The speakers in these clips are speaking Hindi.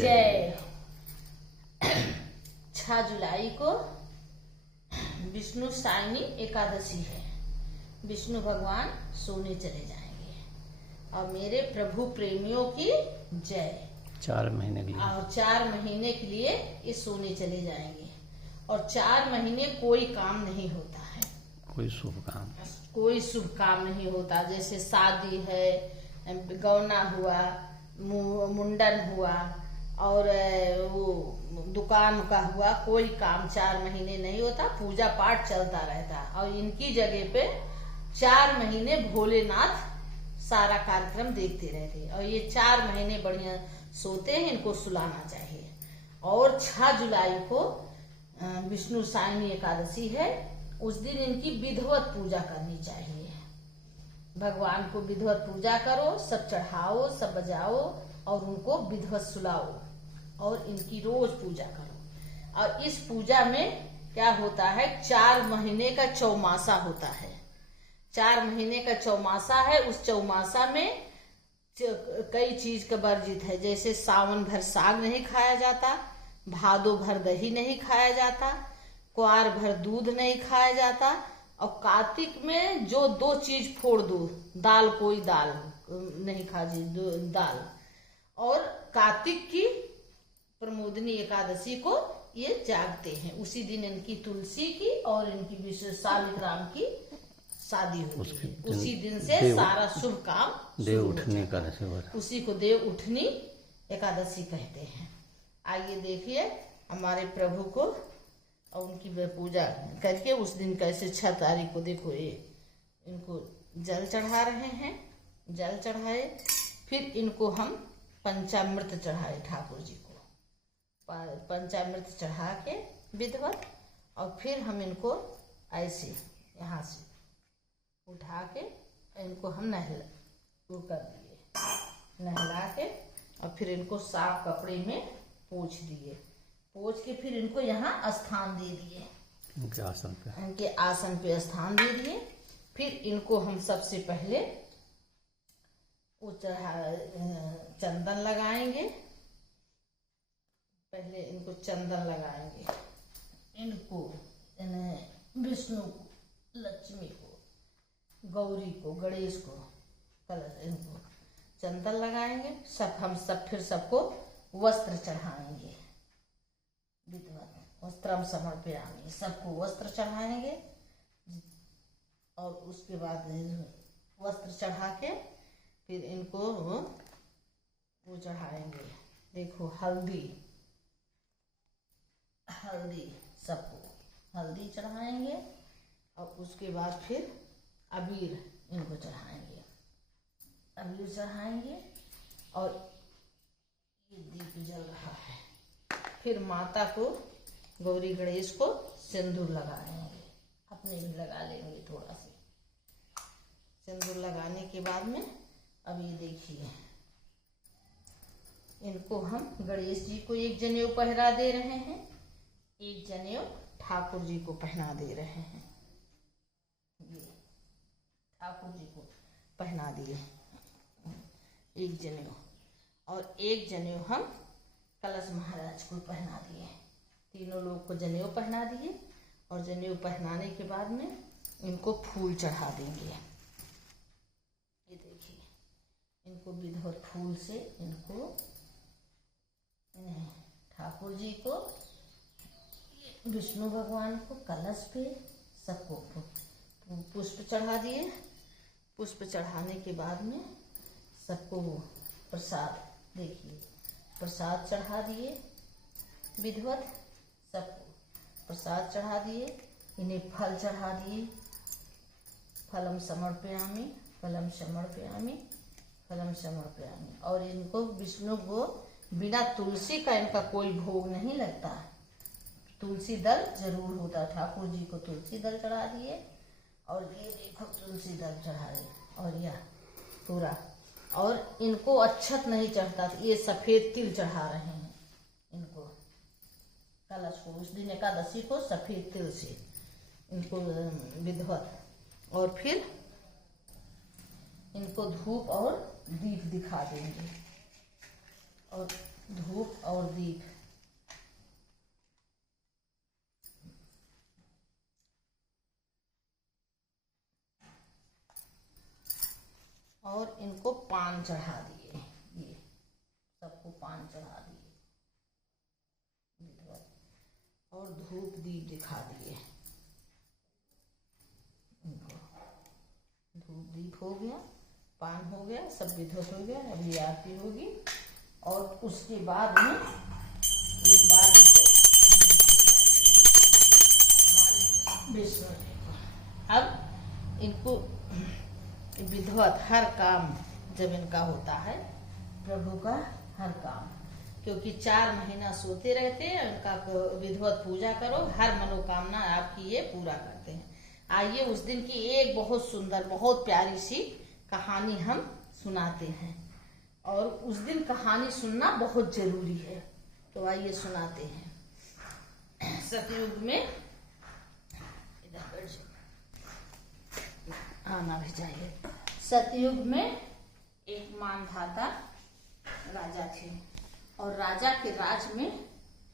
जय। 6 जुलाई को विष्णु सायनी एकादशी है। विष्णु भगवान सोने चले जाएंगे और मेरे प्रभु प्रेमियों की जय। 4 महीने के लिए और 4 महीने के लिए ये सोने चले जाएंगे और 4 महीने कोई काम नहीं होता है, कोई शुभ काम नहीं होता। जैसे शादी है, गौना हुआ, मुंडन हुआ और वो दुकान का हुआ, कोई काम 4 महीने नहीं होता। पूजा पाठ चलता रहता और इनकी जगह पे 4 महीने भोलेनाथ सारा कार्यक्रम देखते रहते और ये 4 महीने बढ़िया सोते हैं। इनको सुलाना चाहिए। और 6 जुलाई को विष्णु सायनी एकादशी है। उस दिन इनकी विधिवत पूजा करनी चाहिए। भगवान को विधिवत पूजा करो, सब चढ़ाओ, सब बजाओ और उनको विधिवत सुलाओ और इनकी रोज पूजा करो। और इस पूजा में क्या होता है, 4 महीने का चौमासा होता है। 4 महीने का चौमासा है। उस चौमासा में कई चीज का वर्जित है। जैसे सावन भर साग नहीं खाया जाता, भादो भर दही नहीं खाया जाता, कुआर भर दूध नहीं खाया जाता और कार्तिक में जो 2 चीज फोड़ दो, दाल, कोई दाल नहीं खाजी, दाल। और कार्तिक की प्रमोदनी एकादशी को ये जागते हैं। उसी दिन इनकी तुलसी की और इनकी विशेष शालिग्राम की शादी होती है। उसी दिन से सारा शुभ काम देव उठनी एकादशी, उसी को देव उठनी एकादशी कहते हैं। आइए देखिए हमारे प्रभु को और उनकी पूजा करके उस दिन कैसे 6 तारीख को देखो ये इनको जल चढ़ा रहे हैं। जल चढ़ाए, फिर इनको हम पंचामृत चढ़ाए ठाकुर जी को। पंचामृत चढ़ा के विधिवत और फिर हम इनको ऐसे यहाँ से उठा के इनको हम नहला के और फिर इनको साफ कपड़े में पोंछ दिए। पोंछ के फिर इनको यहाँ स्थान दे दिए, इनके आसन पे स्थान दे दिए। फिर इनको हम सबसे पहले चंदन लगाएंगे। पहले इनको चंदन लगाएंगे, इनको विष्णु को, लक्ष्मी को, गौरी को, गणेश को, कलश, इनको चंदन लगाएंगे। हम फिर सबको वस्त्र चढ़ाएंगे। विधिवत वस्त्रम समर्पयामि, सबको वस्त्र चढ़ाएंगे। और उसके बाद वस्त्र चढ़ा के फिर इनको वो चढ़ाएंगे। देखो हल्दी सबको हल्दी चढ़ाएंगे और उसके बाद फिर अबीर इनको चढ़ाएंगे। अबीर चढ़ाएंगे और ये दीप जल रहा है। फिर माता को, गौरी गणेश को सिंदूर लगाएंगे। अपने भी लगा लेंगे थोड़ा सा सिंदूर। लगाने के बाद में अब ये देखिए इनको हम गणेश जी को एक जनेऊ पहरा दे रहे हैं, एक जनेऊ ठाकुर जी को पहना दे रहे हैं। ये ठाकुर जी को पहना दिए एक जनेऊ और एक जनेऊ हम कलश महाराज को पहना दिए। तीनों लोग को जनेऊ पहना दिए और जनेऊ पहनाने के बाद में इनको फूल चढ़ा देंगे। ये देखिए इनको विधिवत फूल से इनको ठाकुर जी को, विष्णु भगवान को कलश पे सबको पुष्प चढ़ा दिए। पुष्प चढ़ाने के बाद में सबको प्रसाद, देखिए प्रसाद चढ़ा दिए। विधिवत सबको प्रसाद चढ़ा दिए। इन्हें फल चढ़ा दिए। फलम समर्पयामि, फलम समर्पयामि, फलम समर्पयामि। और इनको विष्णु को बिना तुलसी का इनका कोई भोग नहीं लगता। तुलसी दल जरूर होता। ठाकुर जी को तुलसी दल चढ़ा दिए और ये देखो तुलसी दल चढ़ाए और यह पूरा। और इनको अक्षत नहीं चढ़ता, ये सफेद तिल चढ़ा रहे हैं इनको कलश को। उस दिन एकादशी को सफेद तिल से इनको विधिवत। और फिर इनको धूप और दीप दिखा देंगे और धूप और दीप। और इनको पान चढ़ा दिए, ये सबको पान चढ़ा दिए और धूप दीप दिखा दिए। इनको धूप दीप हो गया, पान हो गया, सब विधवत हो गया। अभी आरती होगी और उसके बाद में एक बार अब इनको विधवत हर काम जब इनका होता है, प्रभु का हर काम, क्योंकि 4 महीना सोते रहते हैं, उनका विधवत पूजा करो, हर मनोकामना आपकी ये पूरा करते हैं। आइए उस दिन की एक बहुत सुंदर, बहुत प्यारी सी कहानी हम सुनाते हैं, और उस दिन कहानी सुनना बहुत जरूरी है। तो आइए सुनाते हैं। सतयुग में आना भी चाहिए। सतयुग में एक मानधाता राजा थे, और राजा के राज में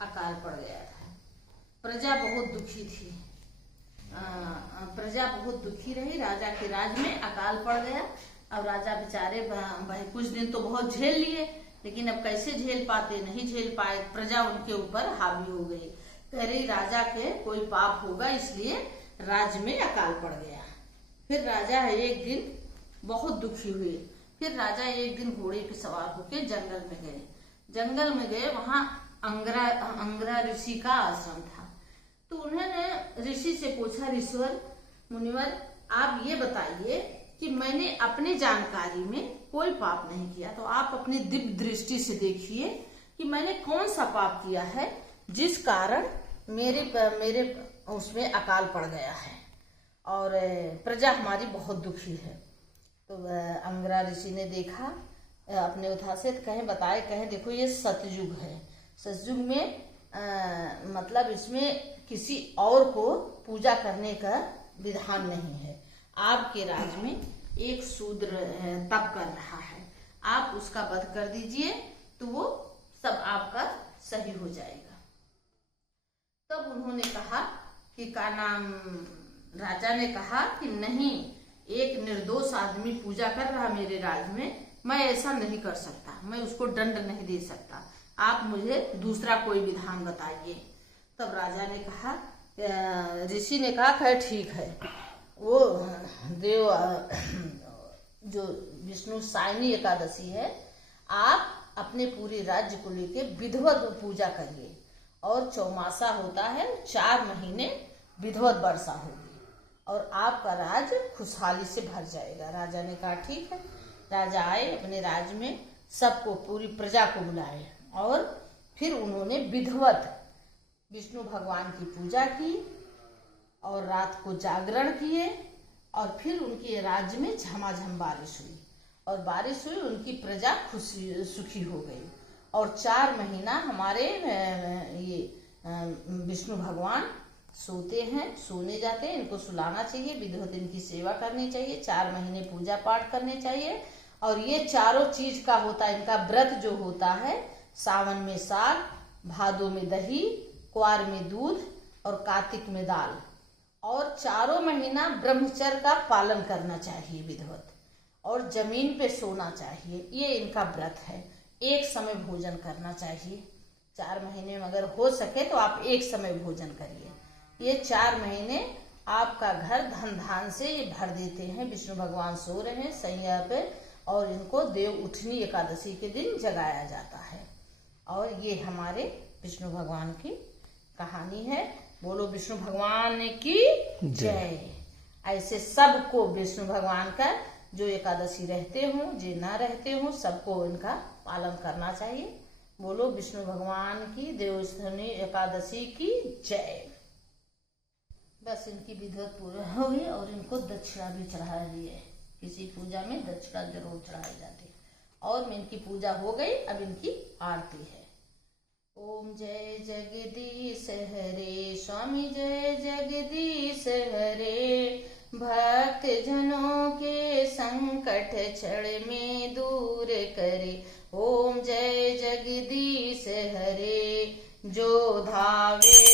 अकाल पड़ गया था। प्रजा बहुत दुखी थी, प्रजा बहुत दुखी रही। राजा के राज में अकाल पड़ गया। अब राजा बेचारे भाई कुछ दिन तो बहुत झेल लिए, लेकिन अब कैसे झेल पाते, नहीं झेल पाए। प्रजा उनके ऊपर हावी हो गई। कह रही राजा के कोई पाप होगा, इसलिए राज्य में अकाल पड़ गया। फिर राजा एक दिन बहुत दुखी हुए। फिर राजा एक दिन घोड़े पे सवार होकर जंगल में गए। जंगल में गए, वहां अंगरा ऋषि का आश्रम था। तो उन्होंने ऋषि से पूछा, ऋषिवर मुनिवर आप ये बताइए कि मैंने अपने जानकारी में कोई पाप नहीं किया, तो आप अपनी दिव्य दृष्टि से देखिए कि मैंने कौन सा पाप किया है जिस कारण मेरे उसमें अकाल पड़ गया है और प्रजा हमारी बहुत दुखी है। तो अंगरा ऋषि ने देखा अपने उठा से, कहें बताए, कहें देखो ये सतयुग है। सतयुग में मतलब इसमें किसी और को पूजा करने का विधान नहीं है। आपके राज में एक शूद्र तप कर रहा है, आप उसका वध कर दीजिए तो वो सब आपका सही हो जाएगा। तब उन्होंने कहा कि का नाम, राजा ने कहा कि नहीं, एक निर्दोष आदमी पूजा कर रहा मेरे राज में, मैं ऐसा नहीं कर सकता, मैं उसको दंड नहीं दे सकता, आप मुझे दूसरा कोई विधान बताइए। तब राजा ने कहा, ऋषि ने कहा ठीक है, वो देव जो विष्णु सायनी एकादशी है, आप अपने पूरे राज्य को लेके विधवत पूजा करिए, और चौमासा होता है, 4 महीने विधवत वर्षा होगी और आपका राज खुशहाली से भर जाएगा। राजा ने कहा ठीक है। राजा आए, अपने राज्य में सबको, पूरी प्रजा को बुलाए, और फिर उन्होंने विधवत विष्णु भगवान की पूजा की और रात को जागरण किए, और फिर उनके राज्य में झमाझम बारिश हुई, और बारिश हुई, उनकी प्रजा खुशी सुखी हो गई। और 4 महीना हमारे ये विष्णु भगवान सोते हैं, सोने जाते हैं, इनको सुलाना चाहिए, विधवत इनकी सेवा करनी चाहिए, 4 महीने पूजा पाठ करने चाहिए। और ये चारों चीज का होता है, इनका व्रत जो होता है, सावन में साग, भादो में दही, क्वार में दूध और कार्तिक में दाल, और 4 महीना ब्रह्मचर्य का पालन करना चाहिए विधवत, और जमीन पे सोना चाहिए। ये इनका व्रत है। एक समय भोजन करना चाहिए 4 महीने में, अगर हो सके तो आप एक समय भोजन करिए। ये 4 महीने आपका घर धन धान से ये भर देते हैं। विष्णु भगवान सो रहे हैं सैया पे, और इनको देव उठनी एकादशी के दिन जगाया जाता है। और ये हमारे विष्णु भगवान की कहानी है। बोलो विष्णु भगवान की जय। ऐसे सबको विष्णु भगवान का, जो एकादशी रहते हो, जो ना रहते हो, सबको इनका पालन करना चाहिए। बोलो विष्णु भगवान की देवोत्थानी एकादशी की जय। बस इनकी विधवत पूरा हो गई, और इनको दक्षिणा भी चढ़ा दिए। किसी पूजा में दक्षिणा जरूर चढ़ाई जाती है। और में इनकी पूजा हो गई, अब इनकी आरती है। ओम जय जगदीश हरे, स्वामी जय जगदीश हरे, भक्त जनों के संकट क्षण में दूर करे। ओम जय जगदीश आवे